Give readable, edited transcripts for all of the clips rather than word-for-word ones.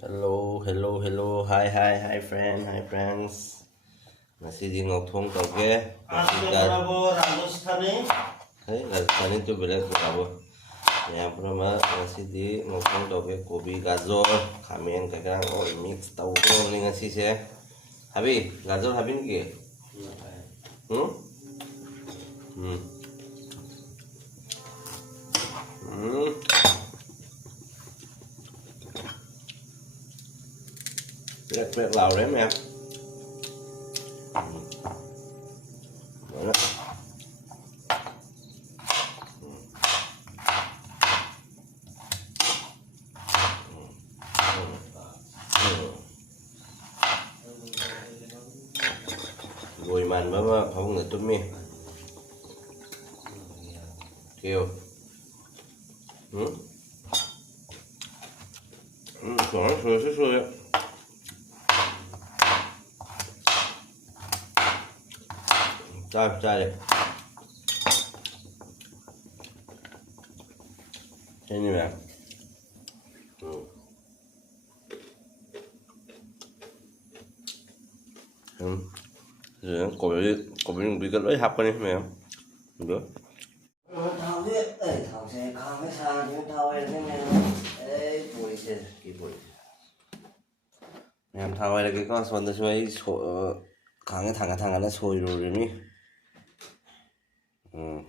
Hello, hello, hello, hi friend, hi friends. Masih ngokthong toge. Rajasthani. Hey, Rajasthani tu belag berapa? Yang pertama masih di ngokthong toge kopi gajor, khamen kakang oh mix tahu dong ni ngasih saya. Habi, gajor habin ke? Hmm? Hmm. Hmm. Belag lào đấy em. Đó. Rồi màn mà không người tốt mi kêu sôi chai đây thế như vậy rồi có bị cái lưỡi hấp cái này mày được Thao thiết, thao xe khang cái xa chứ thao ấy thế này, bùi xe, cái bùi. em thao ấy là cái con xoắn tới xoay kháng cái thằng nó sôi rồi đấy mi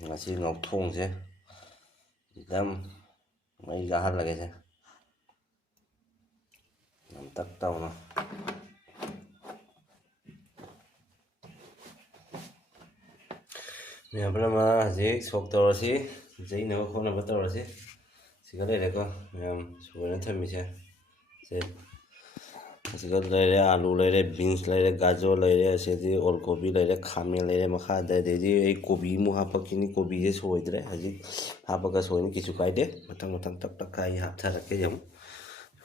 là xin ngọc thùng chứ đâm mấy giá hát là cái gì làm tắt tàu nó nè bây giờ gì sọc tàu gì gì nữa không làm bắt tàu gì chỉ có đây là con em xuống nó thêm gì chứ Asigat laire alu laire beans laire gajo laire asedi olgobi laire khame laire makha da deji ei kobi mu hapakini kobi je soidre haji hapaka soini kichu kaide matang tak tak kai hap tharake jam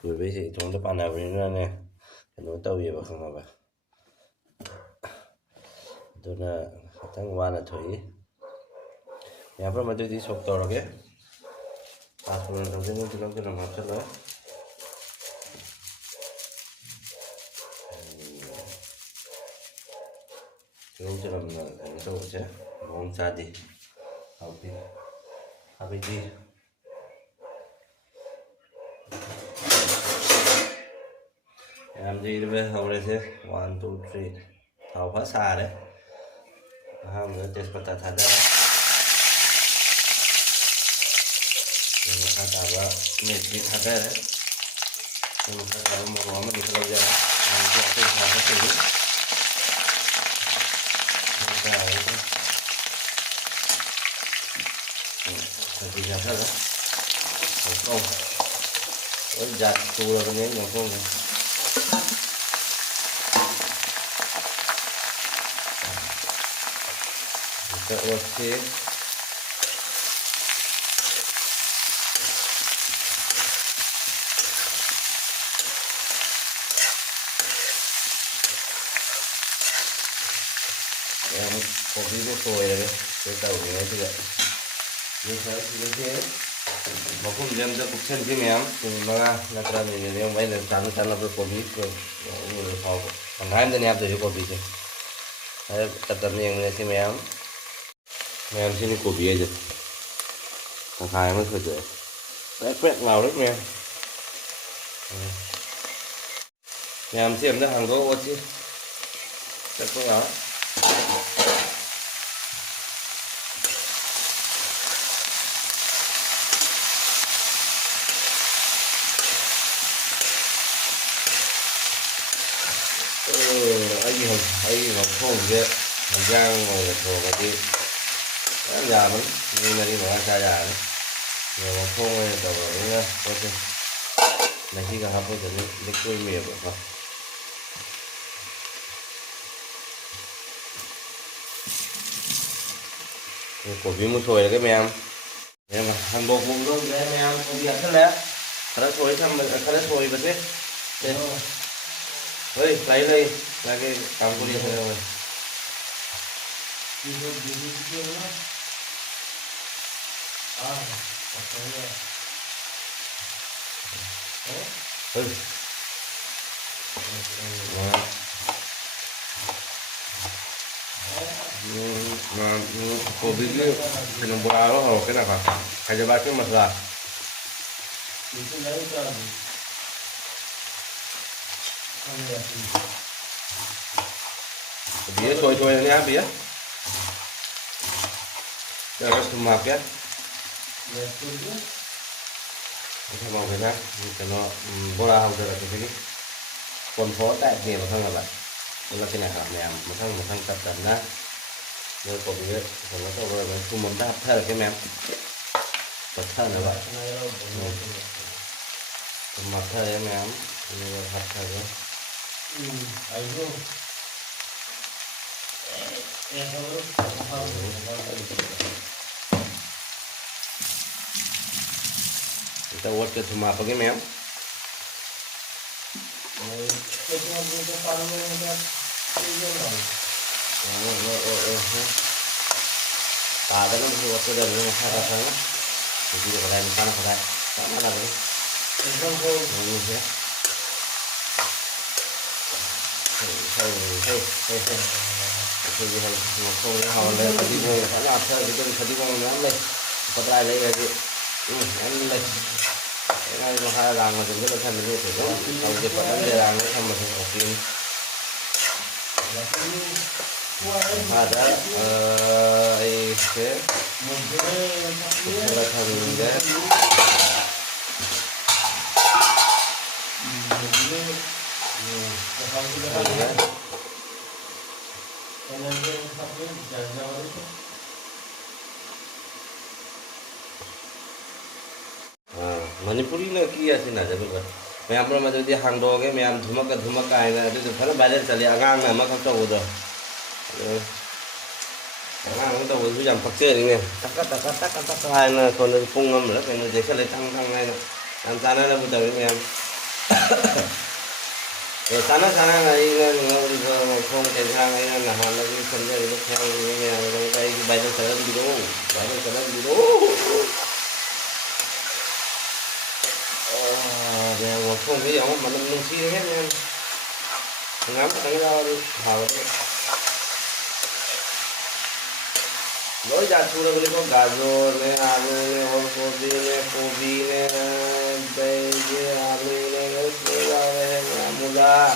soibe se tonda pana brinna ne no tawiye ba khama ba dona matang wana thoi यहाँ पर मैं जो soap तौरगे 5 minute हो गए मुझे लोग नमक चला Chúng cho làm cái sâu chứ không xa gì học đi học đi làm gì đây hầu đây thế 1 2 3 thảo phá xa đấy ham nữa test bắt thật đấy nhưng mà ta bảo mệt đi thật đấy nhưng mà ta bảo một món mà đi lâu ra làm cho tôi làm cái gì thì ra hết đó không có giặt tu là cái nhánh nhỏ không này sẽ ok em có ví dụ tôi là cái tàu này chứ vậy như thế mà cũng đem cho cục chân chứ em thì mà là cái này nếu mấy lần chắn là cái cổ bít rồi họ còn hai lần em từ cổ bít chứ tập tập nhiều người xem em xin cổ bít chứ thằng hai mới khởi được đấy quẹt vào đấy em xem nó hàng gỗ chứ chắc có đó ấy mà không vậy thời gian ngồi thổ cái gì già lắm nhưng mà đi mà xa già đấy nhưng mà không ai đâu rồi có thể này khi cả hấp thì nó quay mềm rồi không cổ bí một sồi là cái mềm nhưng mà hàng bộ cũng luôn cái mềm công việc rất là sồi thăm khá sồi vậy đấy ơi lấy đây là cái cắm của điện thôi rồi ừ. ừ. ừ. ừ. ừ. ừ. ừ. ừ. ừ. ừ. 嗯。 ừ. 嗯。 ừ. 嗯。 ừ. 嗯。 ừ. Kopi itu dengan bola lo kenapa? Kayak baca masalah. Dia coy-coy ini apa ya? Terus maaf ya. Kita mau cái khác thì nó bola không được cái gì còn phó tại thì mà không là bạn đây là cái này hả mềm mà không tập tần á nếu có bị còn nó to rồi không muốn đáp thay là cái mềm tập thay là vậy mặt thay em mềm như là thật thay đó kita buat ke cuma pakai mem. Ada kan buat ke dalam sana sana. Jadi kalau yang sana sana sama lah ni. Ini ya. Hey. Jadi kalau ngomong ya hal lain tadi pun sana apa kita tadi pun ngomong leh. Padahal leh lagi. Anh đây cái này hai làng mà chúng tôi thành như thế đó sau khi có đánh đề làng nó thành một thành phim ada ấy thế là thành đấy Manipuri na kia sih nada betul. Memang pernah macam dia hang doge, memang dhumak kain na itu karena badan cali agang na mak kau tahu dah. Agang kita tahu jam pakcir ini. Tak kain na kalau pungam lah, kalau dia kalau tang na. Antara na betul memang. Sana na ini na kong kencang ini na hal lagi kerja itu yang orang kayak badan jalan gitu. Và không cái giống mà mình xí hết nha ngắm cái đó hào lối ra chu là có gajo này alu này kopi này đây alu này cái là mula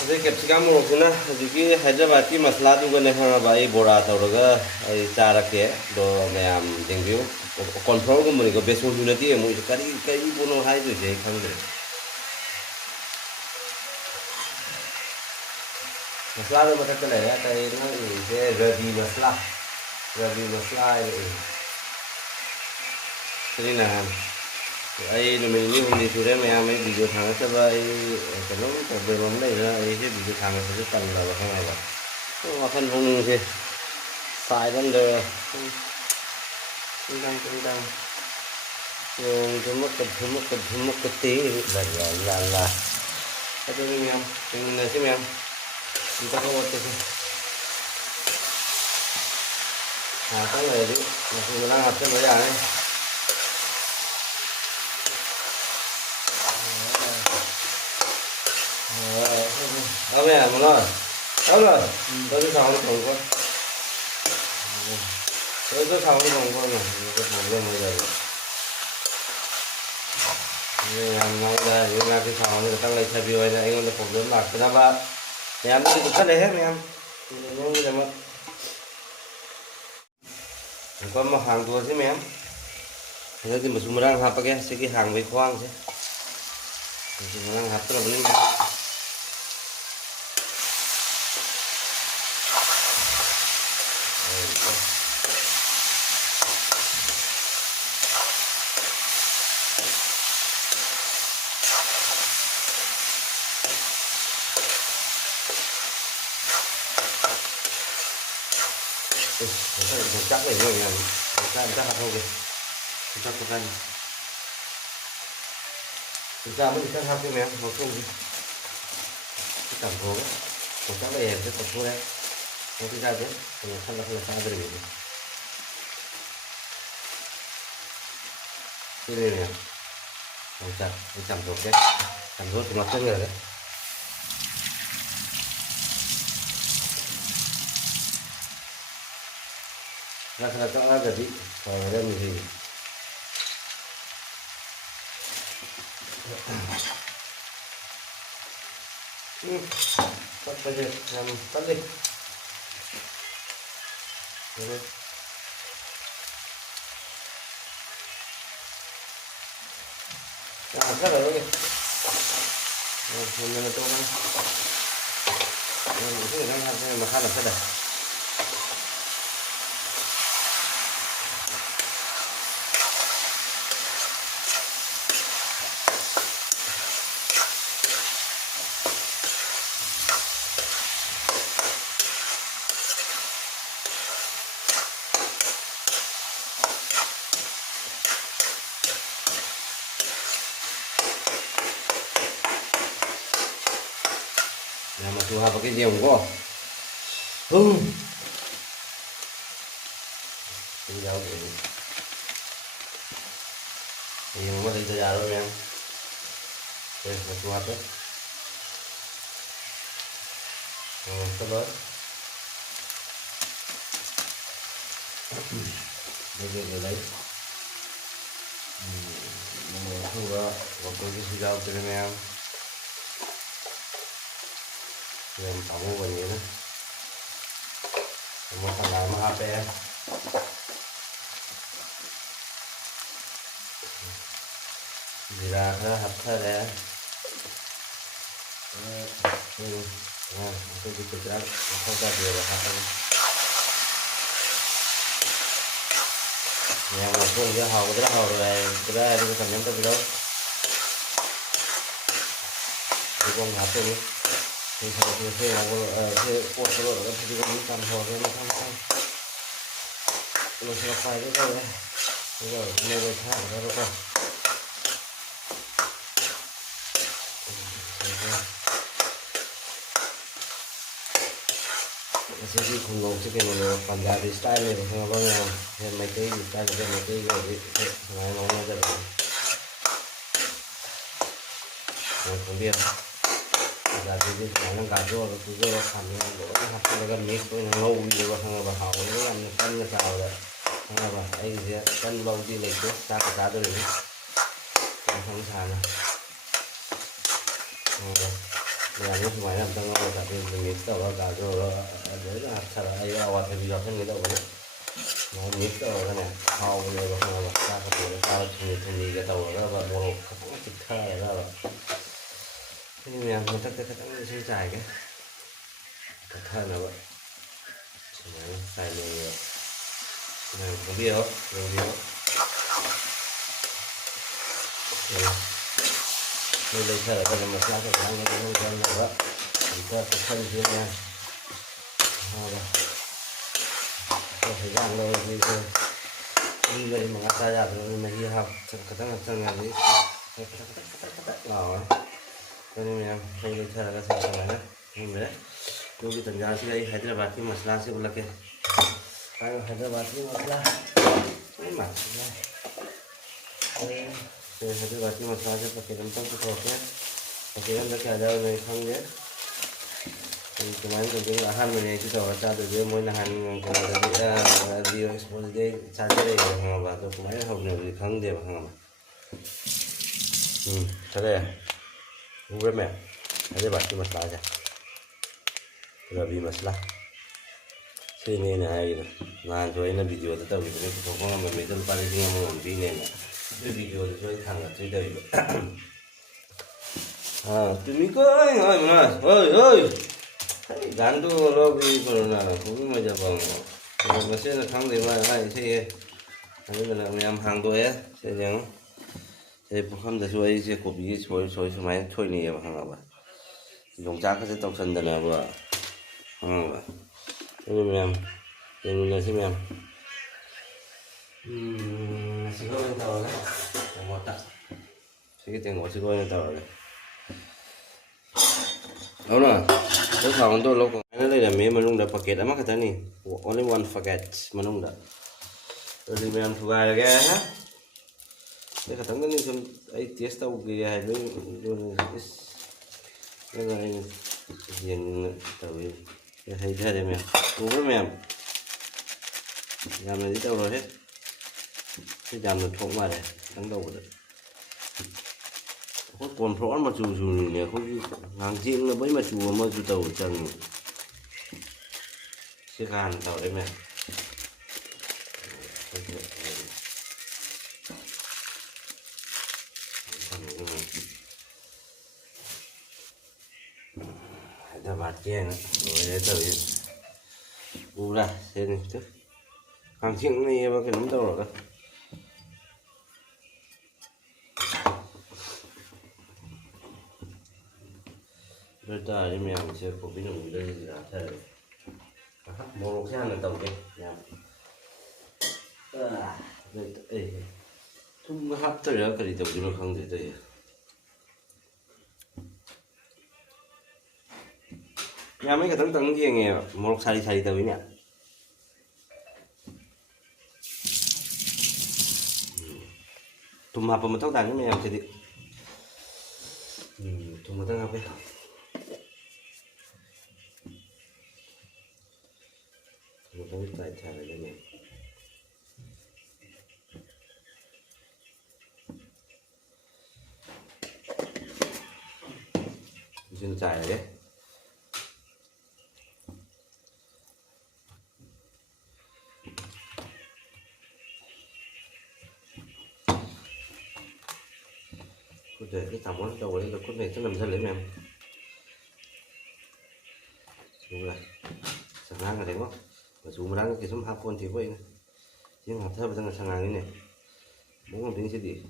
jadi capsicum mo sina jadi Hyderabad ki masala tu gane ha bai bora tawraga ai charake do mayam dingbiu control ko muni ko besun unity mo kari bono hai do je khamde masala do mata kala ya tai no je rabi masala ini sini nah ai nó mình như hôm nay chủ đề mày em ấy video thằng cho vậy cái nó có về vấn đề là ấy cái video thằng nó sẽ cần là không này vậy mà phân vùng thì xài đến giờ đang dùng mất cái tí là cái tôi mình em mình là chứ em chúng ta có một cái cái này đi mình đang học trên mấy dạng này Ở đây mọi người đúng rồi tôi cứ xong cái con tôi cứ xong cái con này cái thằng lên bây giờ như làm ngon đây như là cái xong này tăng lên thay vì này anh em phỏng vấn lạc cái nào bạn nhà em cứ cắt đây hết em nó như thế mà có một hàng tua chứ em thế thì một số đang hấp cái sẽ cái hàng với khoang chứ một đang hấp tức là vấn đề chắc này rồi nha, chắc hạt thôi kìa, chắc cái này, chúng ta mới chắc hạt cái mèo, nó không gì, cái cảm thố đấy, cũng chắc này sẽ tập thố đấy, không cái ra đấy, không là sao đây được, cái này nè, không chặt, cái cảm thố đấy, rốt thì nó chất rồi đấy ra các ăn rồi đi rồi đây mình thì tắt bây giờ làm tắt đi rất là đấy mình là tôm mình cứ đang làm mà khá là rất là mà thu hạp vào cái nhiều quá đi đâu thì mà đi ra rồi em đây mà thu hạp đấy tốt đấy đây đấy không có cái gì đâu cho em làm tổng của vậy đó một thằng làm HP gì ra nó hấp thôi đấy tôi đi chụp ra không ra điều là hấp nhà mà không cái hầu rồi cái đó đi cầm nhắm tới đâu tôi không hấp tôi thì thế là thế cột rồi nó thì có những căn hồ cái nó không nó sẽ phải cái đấy rồi nơi đây thả ra rồi sẽ đi cùng ngồi chứ cái nó còn ra đi style này không có nhau thêm mấy cái style là mấy cái rồi đi nó ra được không biết là thì nó gà rô là cứ rô làm nó hấp nó gần mít với nó ngâu đi vào thằng bà hậu nó làm nó cân nó xào rồi thằng bà ấy gì cân bao nhiêu này chứ ta có cá rồi đấy không xào nữa nhà nước ngoài làm tăng ngon tại vì mít tàu là gà rô là đấy là xào ấy là hoạt thì giờ thân người đâu đấy nó mít tàu cái này hậu này vào thằng bà ta có thể sao thì gì cái tàu đó và mua không có thịt khai ra rồi thế nhưng mà người ta sẽ dài cái thân là vậy xài này có bia không đây lấy thở đây là một lá của anh nó không cần nữa chúng ta sẽ phân dưới nha thời gian rồi thì đi vậy mà ta ra rồi mà đi học cái thằng là gì cho nên em không được thay cái sao này nhưng mà đấy जो भी तंजावर से आई हैदराबाद की मसला से बोला के हैदराबाद की मसला नहीं मसला हैदराबाद की मसला से पकेरम तक कुछ हो गया पकेरम तक क्या जाओ नहीं खाएंगे kemarin tentu lahan mana itu tahu cara dia mau lahan kalau dia ekspor dia saja deh yang apa tuh kemarin hanya beli khang dia bang apa thế này Google Map thấy bạn cái mặt lá chưa rồi bị mặt lá thế này là rồi nó video tới đâu thì cái không có mà mấy dân Paris nghe mà đi này mà cái video rồi thằng ở dưới đây tụi mình coi rồi mà ơi gắn đu lobby còn là cũng mà giờ bằng mà sẽ là thắng thì mà ai sẽ bây giờ là mình hàng đôi á sẽ nhớ thế không thể xuôi sẽ copy xuôi máy thôi này mà hàng nào dùng chắc sẽ tông sân là vừa thế mình là xem em sẽ có lên tàu đấy một tặng sẽ cái tiền của sẽ có lên tàu đấy đúng rồi tôi thằng tôi lâu còn đây là mấy mà nung đã paket ama kata ni only one packet mà nung đã rồi thì mình thu gài cái ha cái thằng cái some ấy test tàu kia hay với cái này hiện tàu cái hay thế này mẹ uống mẹ làm này đi đâu rồi hết cái làm được thủng mà này thắng đầu rồi có còn phở mà chủ nè không hàng riêng là mấy mà chủ mà chủ tàu chẳng cái gan tàu đấy mẹ ta bạt che nữa rồi đấy tàu u ra thế này chứ hàng riêng này mà cái nấm tàu rồi rồi ta đi mèo chơi cổ bí nồng đây là thế một lục sang là tổng cái nhà đây ấy chúng hấp tới đó cái gì tổng cái nó không thể tới nhà mấy cái tấn tấn kia nghe một lục xài tới nè tụm hấp mà tóc tàn cái mèo chơi đi tụm mà tóc hấp ấy một cái tại trả lại đây xin trả lại đấy có để cái tầm món đầu đấy là cốt này chắc nằm ra lấy em đúng rồi sáng ngang là đấy quá và chú mà đang cái số hấp con thì vậy chứ hấp thơm sang sáng ngang này muốn làm tiếng sẽ đi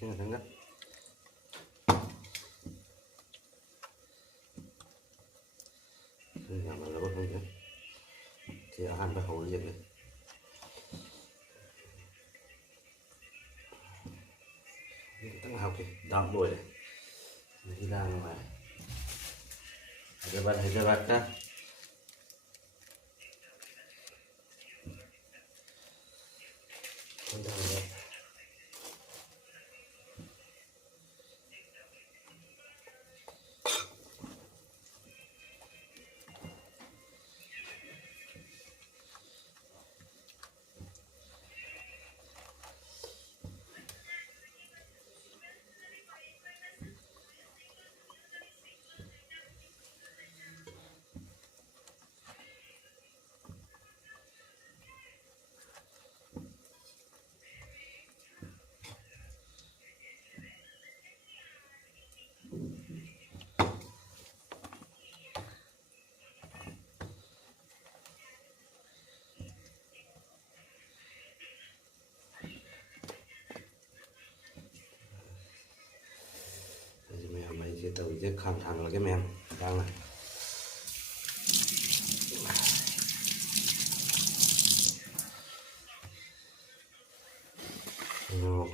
cái là thằng ngắt nhà mà nó không thế thì ăn phải hầu liệt đấy tăng học thì đau đuổi này đi ra ngoài hay bật ra con đau đấy từ chứ không thằng là cái men đang này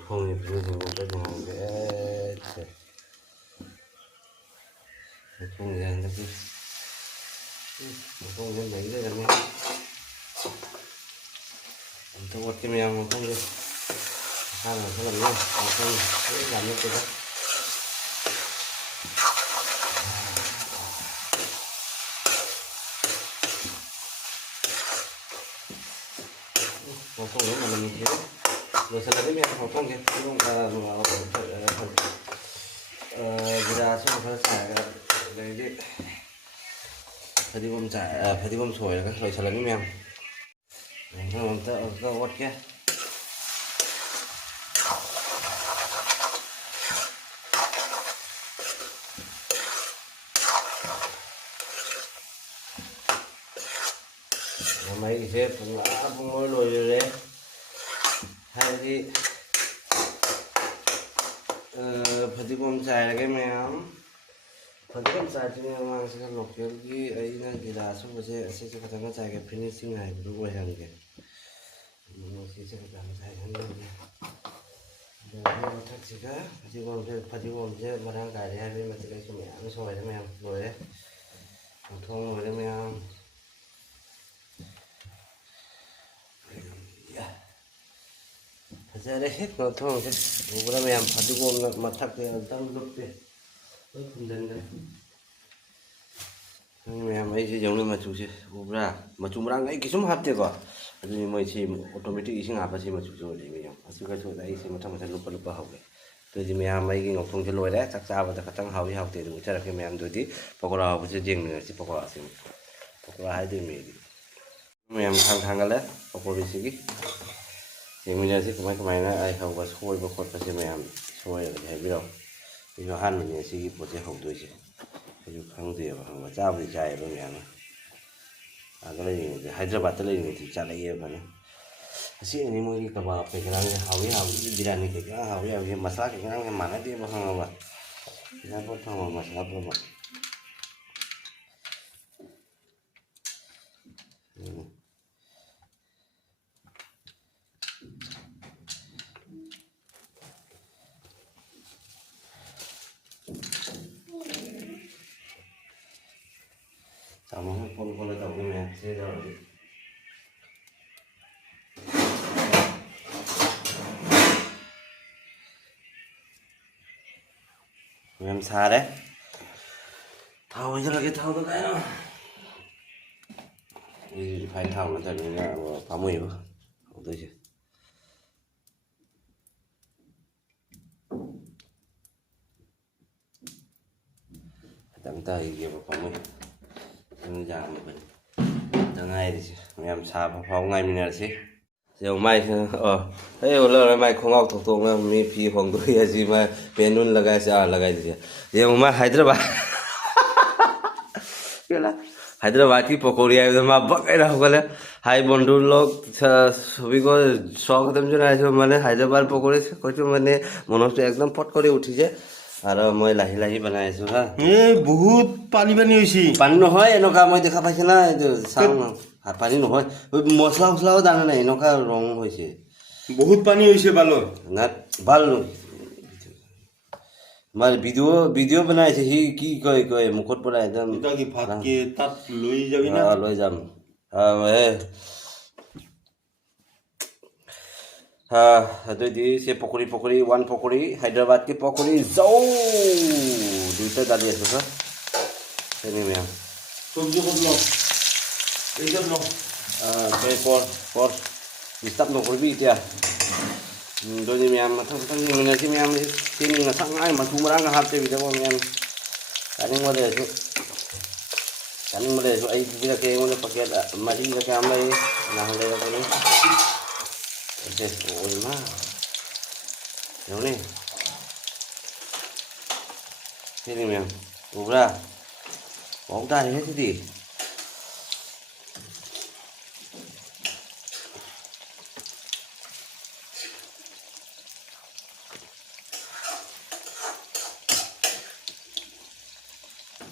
không thì cứ một cái nhà cái không thì anh cứ không thì mấy cái này tôi một cái mèo không đi hai là không làm nữa không làm như thế đó không nếu mà mình thiếu rồi sẽ là cái miệng không kìa không vì là xong phải xài đấy đi phải đi bơm chạy phải đi bơm sồi là rồi sẽ là cái miệng không ta ót kia mấy cái xếp cũng đã không nói lùi rồi đấy hay thì phải đi bơm xài là cái mèo phải đi bơm xài cho nên mang sẽ lọc cái ấy là cái đá xong rồi sẽ cho các thằng xài cái finishing này của tôi hàng kìa mình sẽ cho các thằng xài hàng này ꯃꯊꯛꯁꯤꯒ ꯐꯗꯤꯒꯣꯝꯁꯦ ꯃꯔꯥꯡ ꯀꯥꯏꯔꯦ ꯍꯥꯏꯕꯒꯤ ꯃꯇꯤꯛ ꯑꯩꯁꯨ ꯃꯌꯥꯝ ꯁꯣꯏꯔꯦ ꯃꯌꯥꯝ ꯂꯣꯏꯔꯦ ꯊꯣꯡ ꯂꯣꯏꯔꯦ ꯃꯌꯥꯝ ꯐꯖꯔꯦ ꯊꯣꯡꯁꯦ ꯎꯕꯗ ꯃꯌꯥꯝ ꯐꯗꯤꯒꯣꯝꯅ ꯃꯊꯛꯇ ꯑꯝꯇꯪ ꯂꯨꯞꯄꯦ ꯂꯣꯏ ꯐꯨꯝꯖꯤꯟꯈ꯭ꯔꯦ ꯃꯌꯥꯝ ꯑꯩꯁꯦ ꯌꯧꯅ ꯃꯆꯨꯁꯦ ꯎꯕ꯭ꯔꯥ ꯃꯆꯨ ꯃꯔꯥꯡ ꯑꯩ ꯀꯩꯁꯨꯝ ꯍꯥꯞꯇꯦꯀꯣ ꯑꯗꯨꯗꯤ ꯃꯣꯏꯁꯤ ꯑꯣꯇꯣꯃꯦꯇꯤꯛ ꯏꯁꯤꯡ ꯍꯥꯞꯄꯁꯤ ꯃꯆꯨꯁꯨ ꯑꯣꯏꯔꯛꯏ ꯃꯌꯥꯝ ꯑꯗꯨꯒ ꯑꯩꯁꯦ ꯃꯊꯪ ꯃꯊꯪ ꯂꯨꯞꯄ ꯂꯨꯞꯄ ꯍꯧꯒꯦ ꯑꯗꯨꯗꯤ ꯃꯌꯥꯝ ꯑꯩꯒꯤ ꯉꯧꯊꯣꯡꯁꯦ ꯂꯣꯏꯔꯦ ꯆꯥꯛ ꯆꯥꯕꯗ ꯈꯤꯇꯪ ꯍꯥꯎꯏ ꯍꯥꯎꯇꯦ ꯑꯗꯨ ꯎꯠꯆꯔꯛꯀꯦ ꯃꯌꯥꯝꯗꯨꯗꯤ ꯄꯀꯣꯔꯥ ꯍꯧꯕꯁꯦ ꯌꯦꯡꯃꯤꯟꯅꯔꯁꯤ ꯄꯀꯣꯔꯥꯁꯤ ꯄꯀꯣꯔꯥ ꯍꯥꯏꯗꯣꯏꯅꯤ ꯑꯩꯗꯤ ꯃꯌꯥꯝ ꯊꯥꯡꯒꯠꯂꯦ ꯄꯀꯣꯔꯤꯁꯤꯒꯤ ꯌꯦꯡꯃꯤꯟꯅꯔꯁꯤ ꯀꯃꯥꯏꯅ ꯑꯩ ꯍꯧꯕ ꯁꯣꯏꯕ ꯈꯣꯠꯄꯁꯦ ꯃꯌꯥꯝ ꯁꯣꯏꯔꯒꯗꯤ ꯍꯥꯏꯕꯤꯔꯛꯑꯣ ꯑꯩꯁꯨ ꯑꯍꯥꯟꯕꯅꯦ ꯁꯤꯒꯤ ꯄꯣꯠꯁꯦ ꯍꯧꯗꯣꯏꯁꯦ ꯑꯩꯁꯨ ꯈꯪꯗꯦꯕ ꯆꯥꯕꯨꯗꯤ ꯆꯥꯏꯑꯕ ꯃꯌꯥꯝꯅ ꯑꯥꯗ ꯂꯩꯔꯤꯉꯩꯗ ꯍꯥꯏꯗ꯭ꯔꯕꯥꯠꯇ ꯂꯩꯔꯤꯉꯩꯗꯤ ꯆꯥꯔꯛꯑꯦꯕ ꯑꯁꯤꯅꯤ ꯃꯣꯏꯒꯤ ꯀꯕꯥꯕ ꯀꯩꯀꯥꯁꯦ ꯍꯥꯎꯏ ꯕꯤꯔꯌꯥꯅꯤ ꯀꯩꯀꯥ ꯍꯥꯎꯏ ꯃꯁꯂꯥ ꯀꯩꯀꯥ ꯃꯥꯟꯅꯗꯦꯕ ꯈꯪꯉꯕ ꯄꯣꯠ ꯊꯣꯡꯕ ꯃꯁꯂꯥ ꯄꯨꯝꯕ ꯆꯥꯃ ꯐꯣꯟ ꯇꯧꯒꯦ ꯃꯌꯥꯝ ꯁꯤ ꯇꯧꯔꯗꯤ ꯃꯌꯥꯝ ꯁꯥꯔꯦ ꯊꯥꯎ ꯍꯩꯖꯤꯜꯂꯒꯦ ꯊꯥꯎꯗꯣ ꯀꯥꯏꯅ ꯑꯩ ꯔꯤꯐꯥꯏꯟ ꯊꯥꯎ ꯅꯠꯇꯕꯅꯤꯅ ꯄꯥꯝꯃꯨꯏꯕ ꯍꯧꯗꯣꯏꯁꯦ ꯈꯤꯇꯪ ꯇꯥꯈꯤꯒꯦꯕ ꯄꯥꯝꯃꯨꯏ ꯈꯤꯇꯪ ꯌꯥꯝꯃꯕꯅꯤ ꯈꯤꯇꯪ ꯉꯥꯏꯔꯤꯁꯦ ꯃꯌꯥꯝ ꯁꯥꯕ ꯐꯥꯎ ꯉꯥꯏꯃꯤꯟꯅꯔꯁꯤ ꯌꯧ ꯃꯥꯏꯁꯦ ꯑꯩ ꯑꯣꯜꯂꯔꯣꯏ ꯃꯥꯏ ꯈꯣꯡꯒꯥꯎ ꯊꯣꯛꯇꯣꯛꯅ ꯃꯤ ꯐꯤ ꯍꯣꯡꯗꯣꯛꯏ ꯑꯁꯤ ꯃꯥꯏ ꯄꯦꯟ ꯂꯒꯥꯏꯁꯦ ꯂꯒꯥꯏꯗꯤꯁꯦ ꯌꯦꯡꯉꯨ ꯃꯥ ꯍꯥꯏꯗ꯭ꯔꯕꯥꯠ হায়দ্রাবাদ পকোড়ি মা বকাইরা সকলে হাই বন্ধুর লগ ছবি স্বাগতম জনাইছো মানে হায়দ্রাবাদ পকোড়ি কৈছো মানে মনটো একদম ফট কৰি উঠিছে আৰু মই লাহি লাহি বনাই আছো হা বহুত পানী পানী হৈছে পানী নহয় এনেকুৱা মই দেখা পাইছে না চাওঁ পানী নহয় মছলা মছলাও জানে নাই এনেকুৱা ৰং হৈছে বহুত পানী হৈছে বালত না ভাল মানে ভিডিঅ' বনাইছে সি কি কয় মুখত পৰা একদম ভাতকে তাত লৈ যাবি না লৈ যাম ꯑꯗꯨꯏꯗꯤ ꯁꯤ ꯄꯀꯣꯔꯤ ꯋꯥꯟ ꯄꯀꯣꯔꯤ ꯍꯥꯏꯗ꯭ꯔꯕꯥꯗꯀꯤ ꯄꯀꯣꯔꯤ ꯖꯧ দুইটা দালি আছে হা সেইনি ম্যাম সবজি কত লো এইটা লো তই পৰ ডিষ্টাৰ্ব নকৰিবি এতিয়া ꯑꯗꯨꯗꯤ ꯃꯌꯥꯝ ꯃꯊꯪ ꯌꯦꯡꯃꯤꯟꯅꯁꯤ ꯃꯌꯥꯝ ꯆꯦꯡꯅ ꯁꯪꯉꯥꯏ ꯃꯆꯨ ꯃꯔꯥꯡꯒ ꯍꯥꯞꯇꯕꯤꯗꯕ ꯃꯌꯥꯝ ꯆꯥꯅꯤꯡꯕ ꯂꯩꯔꯁꯨ ꯑꯩ ꯄꯤꯕꯤꯔꯛꯀꯦ ꯑꯩꯉꯣꯟꯗ ꯄꯀꯦꯠ ꯃꯔꯤꯒ ꯀꯌꯥꯝ ꯂꯩ ꯅꯍꯥꯟ ꯂꯩꯔꯛꯄꯅꯤ ꯑꯣꯏꯃ ꯌꯦꯡꯉꯨꯅꯦ ꯁꯤꯅꯤ ꯃꯌꯥꯝ ꯎꯕ꯭ꯔꯥ ꯃꯑꯣꯡ ꯇꯥꯔꯦꯍꯦ ꯁꯤꯗꯤ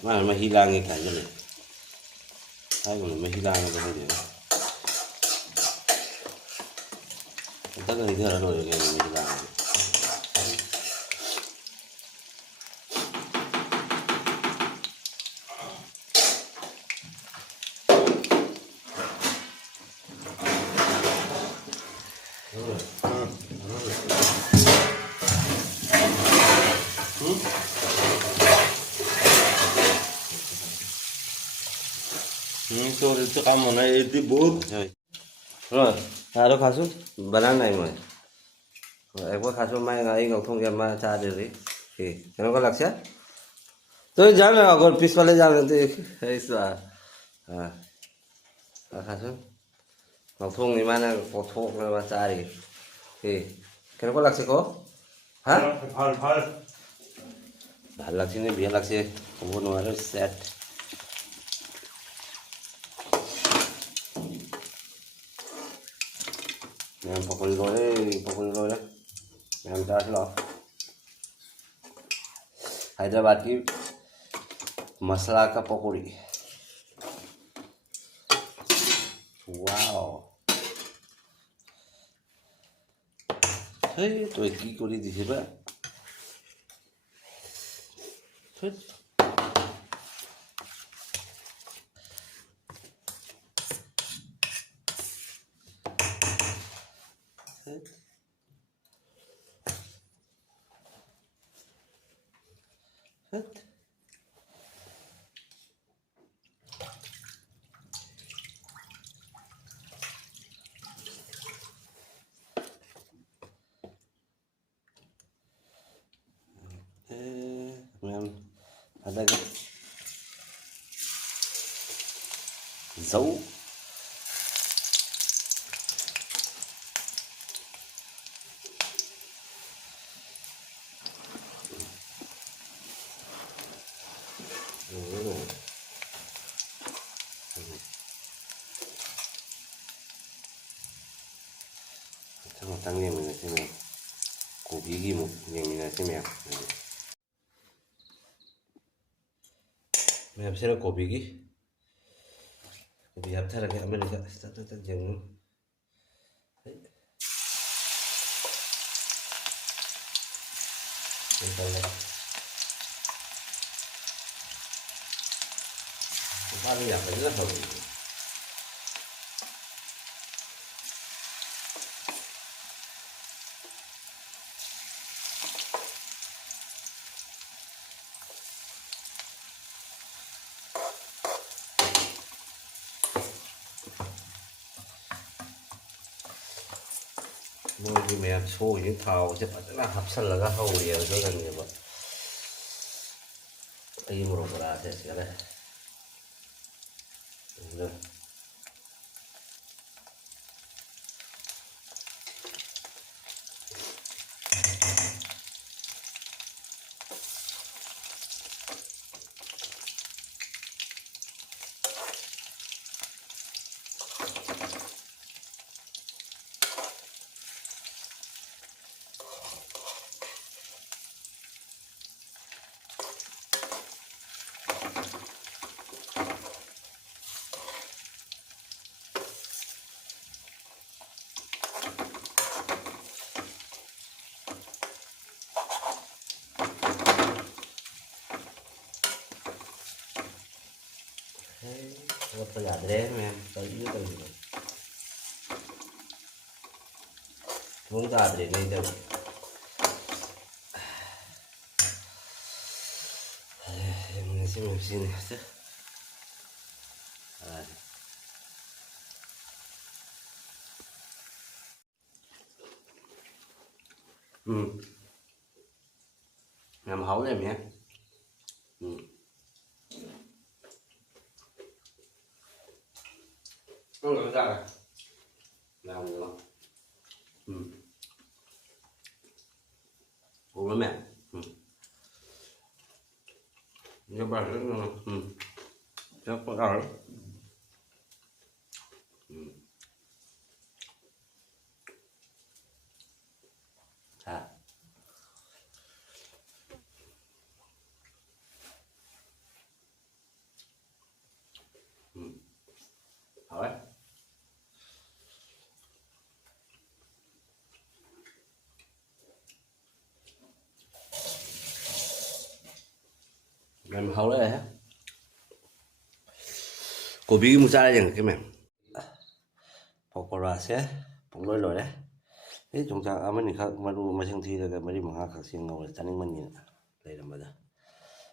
ꯃꯥꯅ ꯃꯍꯤ ꯂꯥꯡꯉꯦ ꯈꯥꯏꯖꯜꯂꯦ ꯍꯥꯏꯕꯅꯤ ꯃꯍꯤ ꯂꯥꯡꯉꯒ ꯍꯧꯖꯤꯛ ꯑꯝꯇꯪ ꯍꯩꯊꯔ ꯂꯣꯏꯔꯦ ꯀꯩꯅꯣ ꯃꯍꯤ ꯂꯥꯡꯉꯒ তোর তো কাম মনে হয় এটি বহুত আৰু খাচোন বনা নাই মই একবাৰ খাচোন মায়ে এই নথওঁগৈ আমাৰ চাহ দিলি কেনেকুৱা লাগছে তই যাম আগৰ পিছফালে যাম সেই চোৱা খাচোন নথওঁ ইমানে কঠোৰ চাৰি কেনেকুৱা লাগছে ক হা ভাল ভাল ভাল লাগছে নে বেয়া লাগছে ক'ব নোৱাৰো ছেট Yang pokoknya lo ya, yang tas lo. Hyderabad की मसाला का पकौड़ी wow Thế tôi kỹ cô đi thì thế bạn. Thế. Thế. Thế. Em ở đây dấu chắc là tăng nhiều mình là xem nào cổ bí ghi một nhiều mình là xem nào mình sẽ là cổ bí ghi cổ bí hấp thay là cái mình sẽ tất dừng ba mươi nhạc phải rất hợp môi thì mẹ xô những thao sẽ phải là hấp sân là cái hậu liền cho gần như vậy đây một đồng bạc sẽ đây rồi What là đế em tới dưới từ muốn ra để đây đâu em xin chứ làm hấu này nhé nó làm ra này làm nữa ủa mẹ như bà rất chắc có đau lắm à hỏi làm hấu đấy hả cổ bí một ra đây cái mẹ pakora sẽ bóng lôi lôi đấy thế chúng ta ăn mình khác mà sang thi là cái mấy mà khác xin ngầu là chăn mình nhìn đây là bây giờ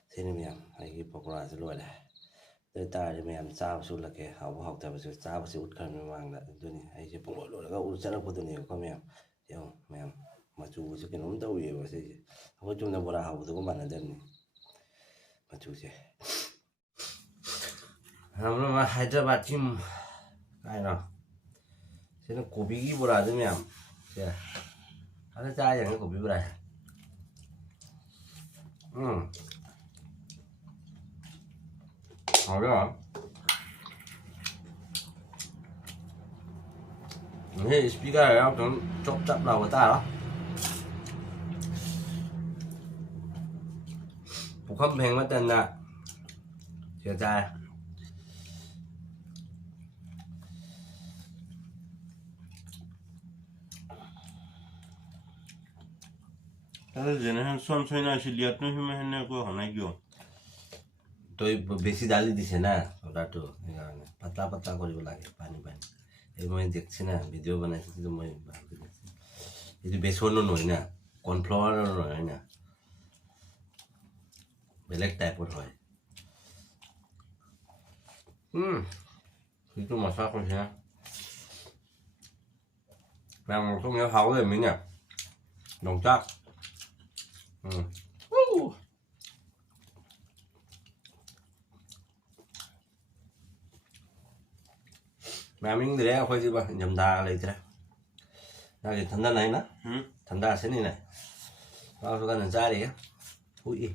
thế nên mình hay cái pakora sẽ lôi này tới ta thì mình sao xuống là cái học tập sự sao sự út cần mang lại tôi này hay cái bóng lôi là út sẽ là tôi này có mình hiểu mình mà chú sẽ cái nón tàu gì vậy không có chúng ta bỏ học tôi có bạn là dân này mà chú sẽ làm mà Hyderabad team cái nào thế nó cổ bí ghi bora đấy mẹ thế nó chaiอย่างcái cổ bí bora好的นี่สปีกเกอร์แล้วจนจบจับเราตาแล้วผมคำเพลงมาเต้นนะเสียใจ তাহলে জেনে সন ছয় না আছে লিয়াত no হিমে হেনে কো হনাই কিয় তই বেছি দালি দিছে না অৰ্ডাৰটো সেইকাৰণে পাতলা পাতলা কৰিব লাগে পানী পানী এই মই দেখছি না ভিডিঅ' বনাইছিলোঁ মই ভালকৈ দেখছি এইটো বেচনো নহয় না কৰ্ণফ্লাৱাৰৰ নহয় না বেলেগ টাইপৰ হয় সেইটো মচা কৈছে না Bạn không nhớ hấu rồi mình nhỉ đồng chắc mà mình để khoai gì bà nhầm đà lấy thế này thì thằng này nó thằng đà thế này này bao số gần ra đi á ui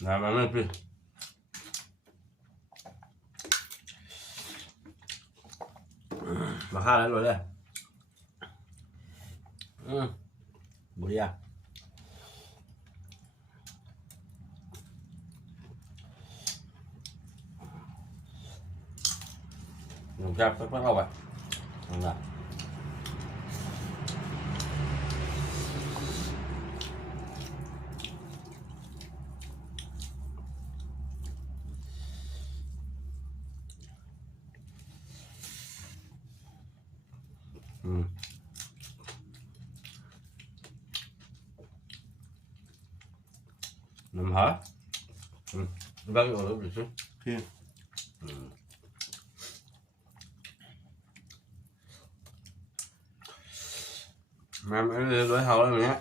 làm mà nó mà khai lại rồi đây bữa đi à dùng chạp bắt đầu vậy không nào Nằm hả? Vâng, rồi được chứ. Thiên. Mà em lấy hậu đây nhé.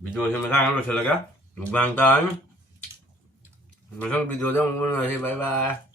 Video xem ra rồi sẽ là cái vàng tới. Mà xong video đó không có gì bye bye.